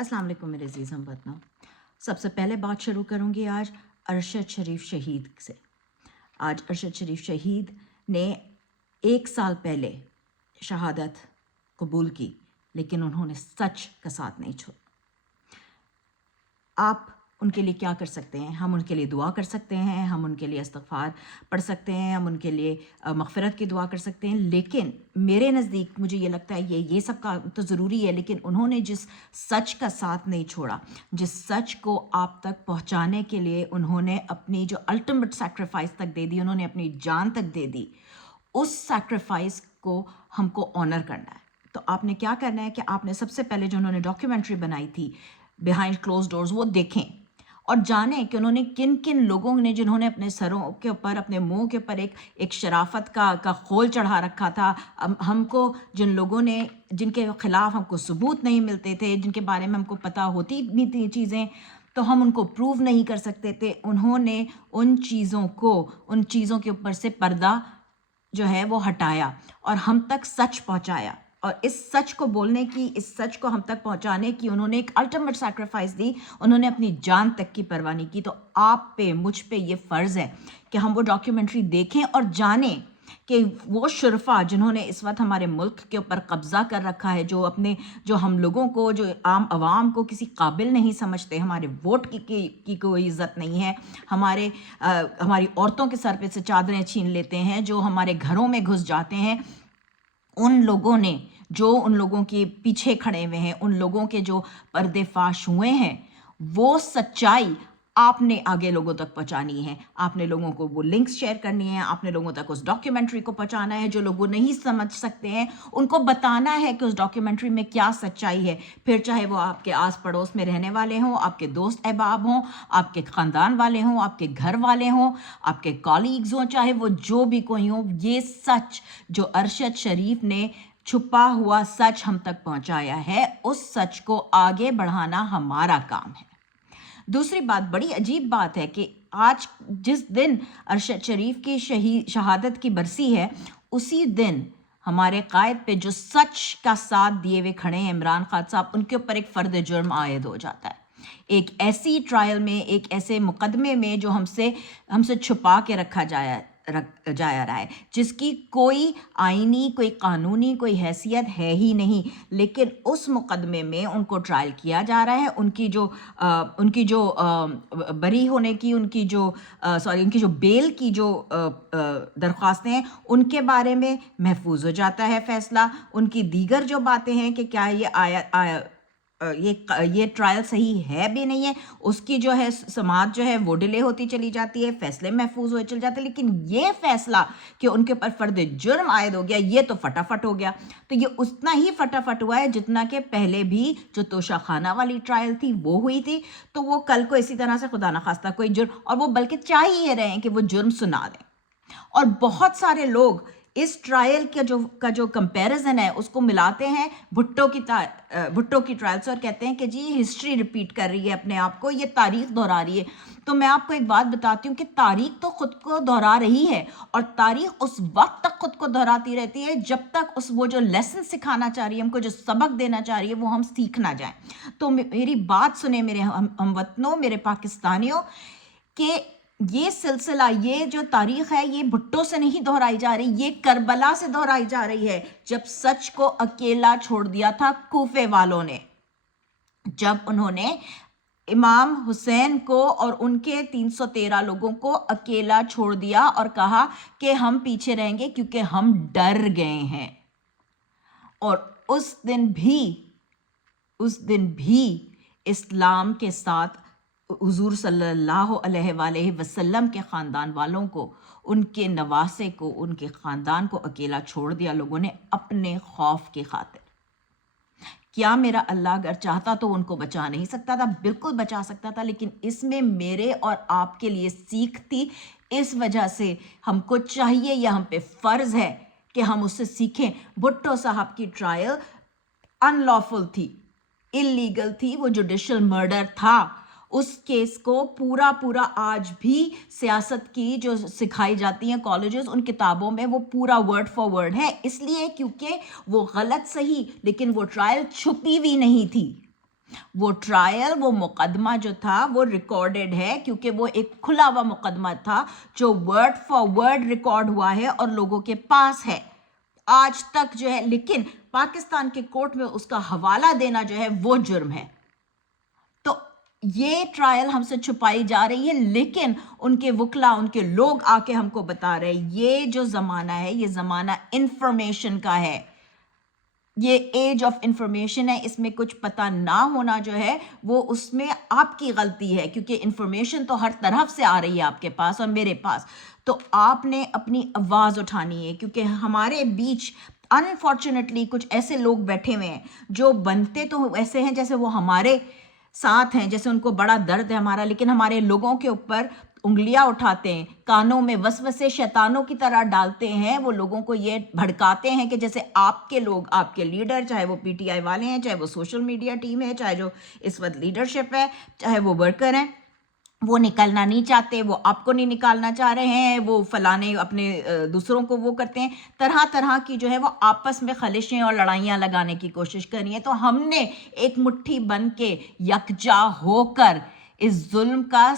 अस्सलाम वालेकुम मेरे अजीज़ हम वतनों। सबसे पहले बात शुरू करूँगी आज अरशद शरीफ शहीद से। आज अरशद शरीफ शहीद ने 1 साल पहले शहादत कबूल की, लेकिन उन्होंने सच का साथ नहीं छोड़ा। आप उनके लिए क्या कर सकते हैं? हम उनके लिए दुआ कर सकते हैं, हम उनके लिए इस्तग़फ़ार पढ़ सकते हैं, हम उनके लिए मग़फ़िरत की दुआ कर सकते हैं। लेकिन मेरे नज़दीक मुझे ये लगता है ये सब का तो ज़रूरी है, लेकिन उन्होंने जिस सच का साथ नहीं छोड़ा, जिस सच को आप तक पहुँचाने के लिए उन्होंने अपनी जो अल्टीमेट सैक्रिफ़ाइस तक दे दी, उन्होंने अपनी जान तक दे दी, उस सैक्रिफ़ाइस को हमको ऑनर करना है। तो आपने क्या करना है कि आपने सबसे पहले जो उन्होंने डॉक्यूमेंट्री बनाई थी बिहाइंड क्लोज़ डोर्स, वो देखें और जानें कि उन्होंने किन-किन लोगों ने, जिन्होंने अपने सरों के ऊपर, अपने मुँह के ऊपर एक शराफ़त का खोल चढ़ा रखा था। हमको जिन लोगों ने, जिनके ख़िलाफ़ हमको सबूत नहीं मिलते थे, जिनके बारे में हमको पता होती नहीं थी चीज़ें, तो हम उनको प्रूव नहीं कर सकते थे। उन्होंने उन चीज़ों के ऊपर से पर्दा जो है वो हटाया और हम तक सच पहुँचाया। और इस सच को बोलने की, इस सच को हम तक पहुँचाने की उन्होंने एक अल्टीमेट सैक्रिफ़ाइस दी, उन्होंने अपनी जान तक की परवाह नहीं की। तो आप पे, मुझ पे ये फ़र्ज़ है कि हम वो डॉक्यूमेंट्री देखें और जानें कि वो शुरफ़ा जिन्होंने इस वक़्त हमारे मुल्क के ऊपर कब्ज़ा कर रखा है, जो हम लोगों को, जो आम आवाम को किसी काबिल नहीं समझते, हमारे वोट की कोई इज़्ज़त नहीं है, हमारी औरतों के सर पे से चादरें छीन लेते हैं, जो हमारे घरों में घुस जाते हैं, उन लोगों ने, जो उन लोगों के पीछे खड़े हुए हैं, उन लोगों के जो पर्देफाश हुए हैं, वो सच्चाई आपने आगे लोगों तक पहुंचानी है। आपने लोगों को वो लिंक्स शेयर करनी है, आपने लोगों तक उस डॉक्यूमेंट्री को पहुंचाना है। जो लोग वो नहीं समझ सकते हैं, उनको बताना है कि उस डॉक्यूमेंट्री में क्या सच्चाई है। फिर चाहे वो आपके आस पड़ोस में रहने वाले हों, आपके दोस्त अहबाब हों, आपके ख़ानदान वाले हों, आपके घर वाले हों, आपके कॉलीग्स हों, चाहे वो जो भी कोई हो, ये सच जो अरशद शरीफ ने छुपा हुआ सच हम तक पहुंचाया है, उस सच को आगे बढ़ाना हमारा काम है। दूसरी बात, बड़ी अजीब बात है कि आज जिस दिन अरशद शरीफ की शहादत की बरसी है, उसी दिन हमारे कायद पे जो सच का साथ दिए हुए खड़े हैं इमरान खान साहब, उनके ऊपर एक फ़र्द जुर्म आयद हो जाता है। एक ऐसी ट्रायल में, एक ऐसे मुकदमे में जो हमसे छुपा के रखा जाया रहा है, जिसकी कोई आईनी, कोई कानूनी, कोई हैसियत है ही नहीं, लेकिन उस मुकदमे में उनको ट्रायल किया जा रहा है। उनकी जो बरी होने की, उनकी जो बेल की जो दरख्वास्तें हैं, उनके बारे में महफूज हो जाता है फ़ैसला। उनकी दीगर जो बातें हैं कि क्या ये ट्रायल सही है भी नहीं है, उसकी जो है समाअत जो है वो डिले होती चली जाती है, फ़ैसले महफूज हुए चले जाते हैं। लेकिन ये फ़ैसला कि उनके ऊपर फ़र्द जुर्म आयद हो गया, ये तो फटाफट हो गया। तो ये उतना ही फटाफट हुआ है जितना कि पहले भी जो तोशाखाना वाली ट्रायल थी वो हुई थी। तो वो कल को इसी तरह से खुदा न खास्ता कोई जुर्म, और वो बल्कि चाह ही ये रहे हैं कि वो जुर्म सुना दें। और बहुत सारे लोग इस ट्रायल का जो कंपैरिजन है उसको मिलाते हैं भुट्टो की ट्रायल से और कहते हैं कि जी हिस्ट्री रिपीट कर रही है अपने आप को, ये तारीख दोहरा रही है। तो मैं आपको एक बात बताती हूँ कि तारीख तो खुद को दोहरा रही है, और तारीख उस वक्त तक खुद को दोहराती रहती है जब तक वो जो लेसन सिखाना चाह रही है, हमको जो सबक देना चाह रही है, वो हम सीख ना जाएं। तो मेरी बात सुने मेरे हमवतनों, मेरे पाकिस्तानियों, कि ये सिलसिला, ये जो तारीख है, ये भुट्टो से नहीं दोहराई जा रही, ये करबला से दोहराई जा रही है, जब सच को अकेला छोड़ दिया था कूफे वालों ने, जब उन्होंने इमाम हुसैन को और उनके 313 लोगों को अकेला छोड़ दिया और कहा कि हम पीछे रहेंगे क्योंकि हम डर गए हैं। और उस दिन भी इस्लाम के साथ हुजूर सल्लल्लाहु अलैहि वसल्लम के ख़ानदान वालों को, उनके नवासे को, उनके ख़ानदान को अकेला छोड़ दिया लोगों ने अपने खौफ की खातिर। क्या मेरा अल्लाह अगर चाहता तो उनको बचा नहीं सकता था? बिल्कुल बचा सकता था, लेकिन इसमें मेरे और आपके लिए सीख थी। इस वजह से हमको चाहिए, या हम पे फ़र्ज़ है कि हम उससे सीखें। भुट्टो साहब की ट्रायल अनलॉफुल थी, इलीगल थी, वो जुडिशल मर्डर था। उस केस को पूरा आज भी सियासत की जो सिखाई जाती हैं कॉलेजेस, उन किताबों में वो पूरा वर्ड फॉर वर्ड है, इसलिए क्योंकि वो गलत सही, लेकिन वो ट्रायल छुपी हुई नहीं थी। وہ ٹرائل، وہ مقدمہ جو تھا وہ ریکارڈڈ ہے، کیونکہ وہ ایک کھلا ہوا مقدمہ تھا جو ورڈ فار ورڈ ریکارڈ ہوا ہے اور لوگوں کے پاس ہے آج تک جو ہے. لیکن پاکستان کے کورٹ میں اس کا حوالہ دینا جو ہے وہ جرم ہے. تو یہ ٹرائل ہم سے چھپائی جا رہی ہے، لیکن ان کے وکلا، ان کے لوگ آ کے ہم کو بتا رہے ہیں یہ جو زمانہ ہے یہ زمانہ انفارمیشن کا ہے، یہ ایج آف انفارمیشن ہے. اس میں کچھ پتہ نہ ہونا جو ہے وہ اس میں آپ کی غلطی ہے، کیونکہ انفارمیشن تو ہر طرف سے آ رہی ہے آپ کے پاس اور میرے پاس. تو آپ نے اپنی آواز اٹھانی ہے، کیونکہ ہمارے بیچ انفارچونیٹلی کچھ ایسے لوگ بیٹھے ہوئے ہیں جو بنتے تو ایسے ہیں جیسے وہ ہمارے ساتھ ہیں، جیسے ان کو بڑا درد ہے ہمارا، لیکن ہمارے لوگوں کے اوپر انگلیاں اٹھاتے ہیں، کانوں میں وسوسے شیطانوں کی طرح ڈالتے ہیں. وہ لوگوں کو یہ بھڑکاتے ہیں کہ جیسے آپ کے لوگ، آپ کے لیڈر، چاہے وہ پی ٹی آئی والے ہیں، چاہے وہ سوشل میڈیا ٹیم ہے، چاہے جو اس وقت لیڈرشپ ہے، چاہے وہ ورکر ہیں، وہ نکلنا نہیں چاہتے، وہ آپ کو نہیں نکالنا چاہ رہے ہیں، وہ فلانے اپنے دوسروں کو وہ کرتے ہیں. طرح طرح کی جو ہے وہ آپس میں خلشیں اور لڑائیاں لگانے کی کوشش کر رہی ہیں. تو ہم نے ایک مٹھی بن کے یکجا ہو کر اس ظلم کا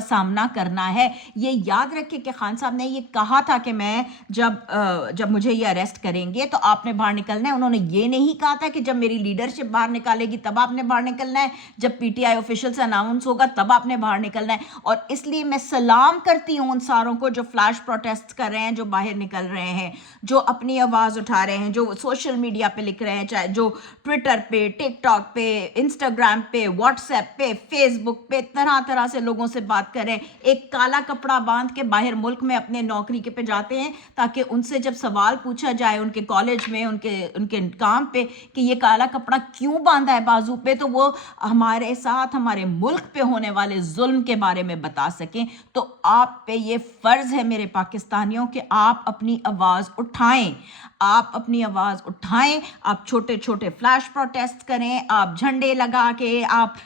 سامنا کرنا ہے. یہ یاد رکھے کہ خان صاحب نے یہ کہا تھا کہ میں جب مجھے یہ اریسٹ کریں گے تو آپ نے باہر نکلنا ہے. انہوں نے یہ نہیں کہا تھا کہ جب میری لیڈرشپ باہر نکالے گی تب آپ نے باہر نکلنا ہے، جب پی ٹی آئی آفیشل سے اناؤنس ہوگا تب آپ نے باہر نکلنا ہے. اور اس لیے میں سلام کرتی ہوں ان ساروں کو جو فلیش پروٹیسٹ کر رہے ہیں، جو باہر نکل رہے ہیں، جو اپنی آواز اٹھا رہے ہیں، جو سوشل میڈیا پہ لکھ رہے ہیں، چاہے جو ٹویٹر پہ، ٹک ٹاک پہ، انسٹاگرام پہ، واٹس ایپ پہ، فیس بک پہ طرح طرح سے لوگوں سے بات کریں. ایک کالا کپڑا باندھ کے باہر ملک میں اپنے نوکری کے پہ جاتے ہیں تاکہ ان سے جب سوال پوچھا جائے ان کے کالج میں، ان کے کام پہ کہ یہ کالا کپڑا کیوں باندھا ہے بازو پہ، تو وہ ہمارے ساتھ ہمارے ملک پہ ہونے والے ظلم کے بارے میں بتا سکیں. تو آپ پہ یہ فرض ہے میرے پاکستانیوں کہ آپ اپنی آواز اٹھائیں، آپ اپنی آواز اٹھائیں. آپ چھوٹے چھوٹے فلیش پروٹیسٹ کریں، آپ جھنڈے لگا کے، آپ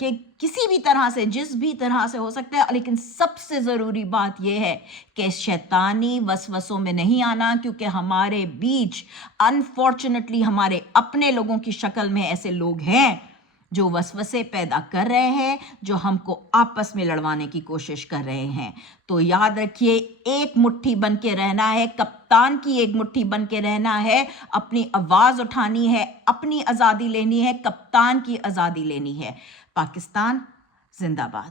کہ کسی بھی طرح سے، جس بھی طرح سے ہو سکتا ہے. لیکن سب سے ضروری بات یہ ہے کہ شیطانی وسوسوں میں نہیں آنا، کیونکہ ہمارے بیچ انفارچونیٹلی ہمارے اپنے لوگوں کی شکل میں ایسے لوگ ہیں جو وسوسے پیدا کر رہے ہیں، جو ہم کو آپس میں لڑوانے کی کوشش کر رہے ہیں. تو یاد رکھیے ایک مٹھی بن کے رہنا ہے، کپتان کی ایک مٹھی بن کے رہنا ہے، اپنی آواز اٹھانی ہے، اپنی آزادی لینی ہے، کپتان کی آزادی لینی ہے. پاکستان زندہ باد.